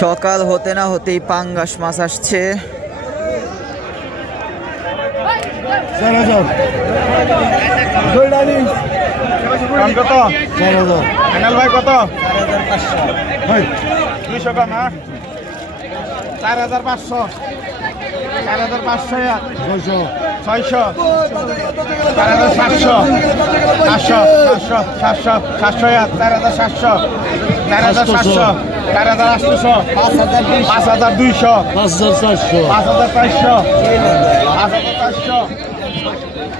সকাল হতে না হতেই পাঙ্গাস মাছ আসছে। কত 200 কম, 4500, 4500, 600, 4700, 800, 700, 700, 4700, 4700, 4800, 5200,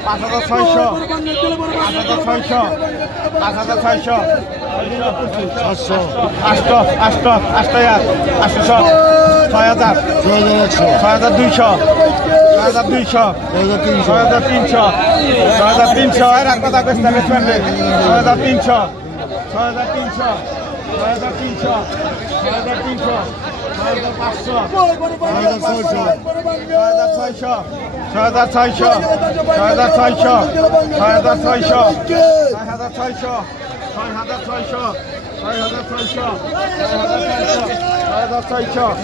5400, 5400, 5600, 5600, 5600, 6200, 6300, 6300, এর এক কথা কইতে হবে 6300, 6300, 6300, 6300, 6500,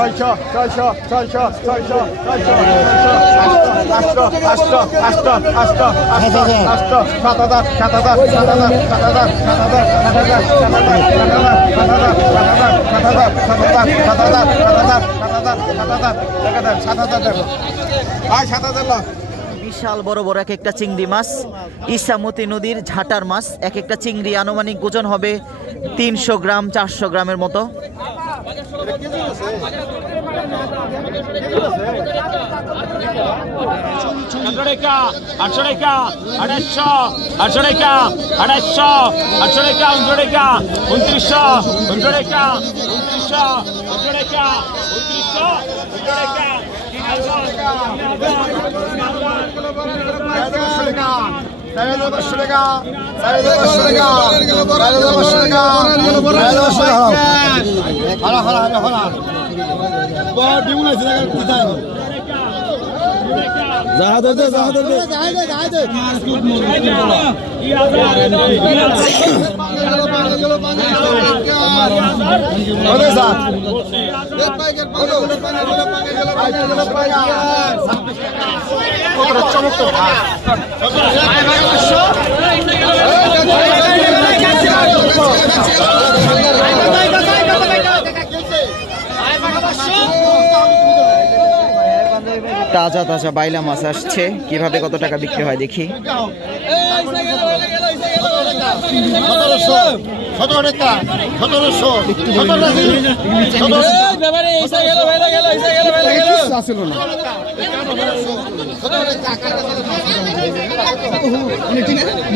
6600, 6600, 6600, 6600, বিশাল বড় বড় এক একটা চিংড়ি মাছ, ইসামতি নদীর ঝাটার মাছ। এক একটা চিংড়ি আনুমানিক ওজন হবে 300 গ্রাম 400 গ্রামের মতো। তাজা তাজা বাইলা মাছ আসছে, কিভাবে কত টাকা বিক্রি হয় দেখি। 1700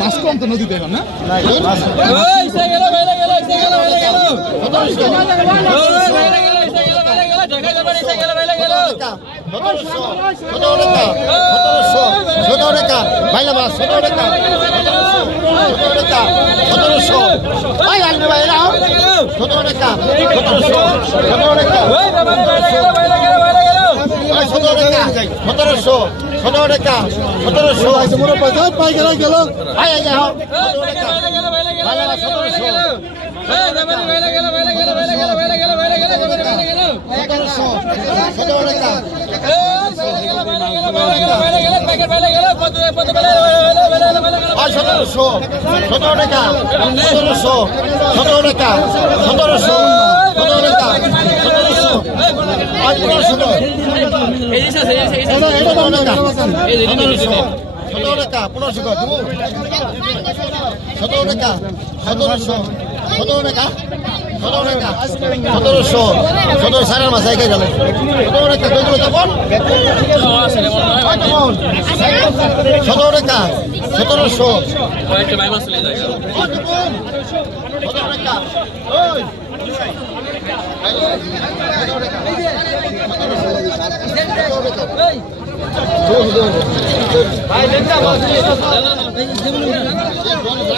মাছ কম তো নদীতে না।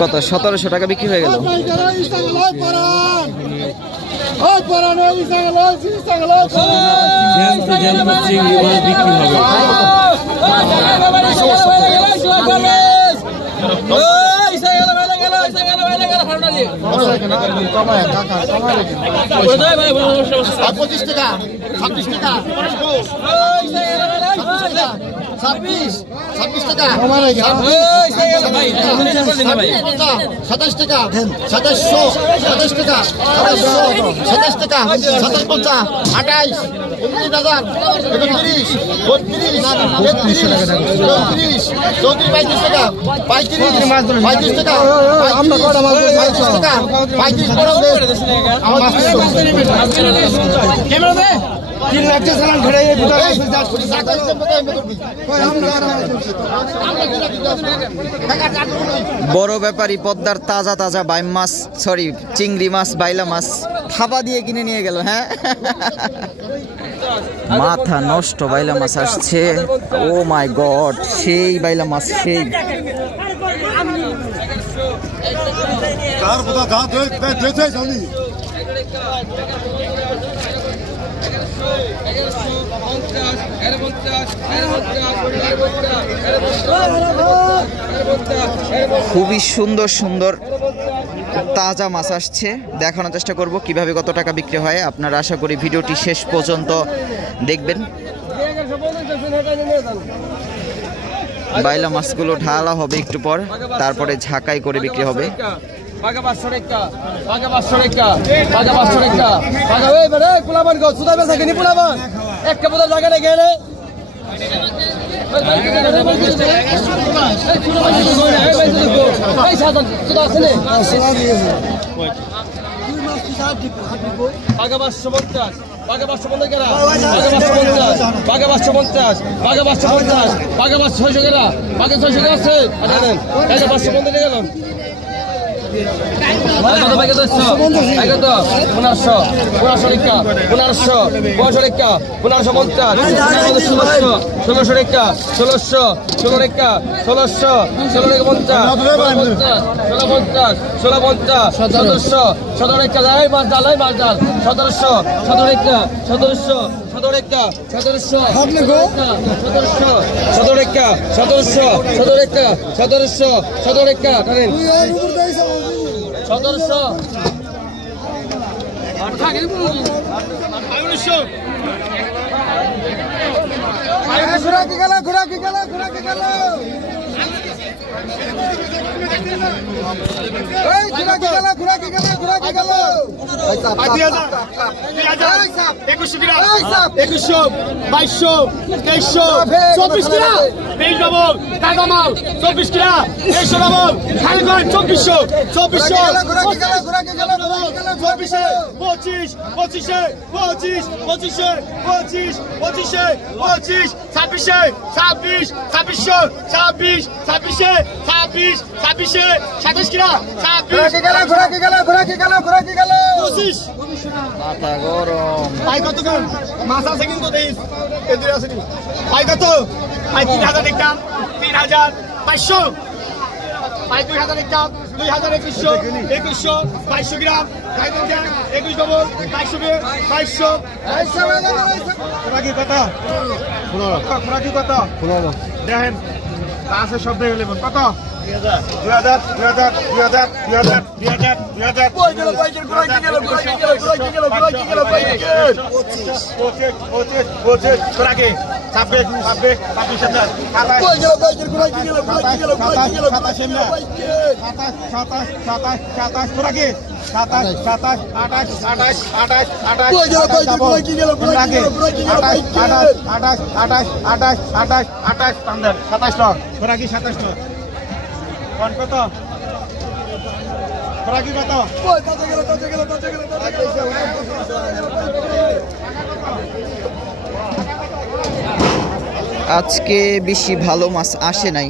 কত 1700 টাকা বিক্রি হয়ে গেল। 25 টাকা 26 টাকা 26 টাকা 27 টাকা 27 টাকা 27 টাকা 27 28 29,000 31 32 33 34 টাকা 35 টাকা 3 লাখ চালান ঘরে বড় ব্যাপারী পদ্মার তাজা তাজা বাইম মাছ সরি চিংড়ি মাছ বাইলা মাছ থাবা দিয়ে কিনে নিয়ে গেল। হ্যাঁ, মাথা নষ্ট বাইলা মাছ আসছে। ও মাই গড, সেই বাইলা মাছ, সেই খুবই সুন্দর সুন্দর তাজা মাছ আসছে। দেখানোর চেষ্টা করব কিভাবে কত টাকা বিক্রি হয়। আপনারা আশা করি ভিডিওটি শেষ পর্যন্ত দেখবেন। বাইলা মাছগুলো ঢালা হবে একটু পর, তারপরে ঝাঁকাই করে বিক্রি হবে। মাথা গরম। ভাই কত মাছ আছে কিন্তু ভাই কত? ভাই 3,000 টাকা 3,500 ভাই 2,000 টাকা 2,2100 2200 গ্রাম 21 ডবল 2200 কত? দেখেন আছে শব্দ গেলে কত? 2,000 আজকে বেশি ভালো মাছ আসে নাই।